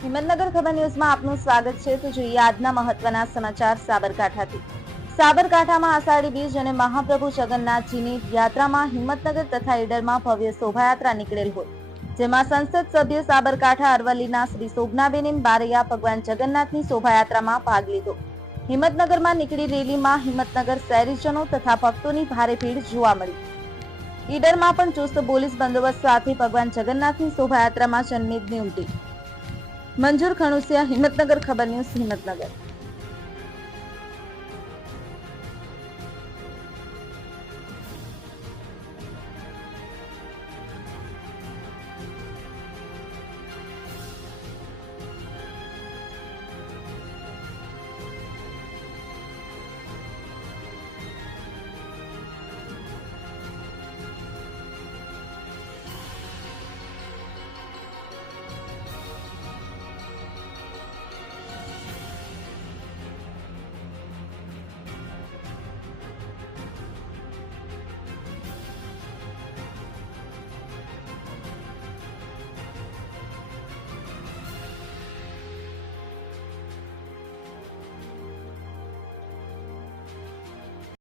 હિંમતનગર ખબર ન્યૂઝમાં આપનું સ્વાગત છે. તો જોઈએ આજના મહત્વના સમાચાર સાબરકાંઠાથી. સાબરકાંઠામાં આષાઢી બીજ અને મહાપ્રભુ જગન્નાથજીની યાત્રામાં હિંમતનગર તથા ઈડરમાં ભવ્ય શોભાયાત્રા નીકળેલ હોય, જેમાં સંસદ સભ્ય સાબરકાંઠા અરવલ્લીના શ્રી શોભનાબેન બારૈયા ભગવાન જગન્નાથની શોભાયાત્રામાં ભાગ લીધો. હિંમતનગરમાં નીકળી રેલીમાં હિંમતનગર શહેરીજનો તથા ભક્તોની ભારે ભીડ જોવા મળી. ઈડરમાં પણ ચુસ્ત પોલીસ બંદોબસ્ત સાથે ભગવાન જગન્નાથની શોભાયાત્રામાં જનમેદની ઉમટી. મંજૂર ખણુસિયા, હિંમતનગર ખબર ન્યૂઝ, હિંમતનગર.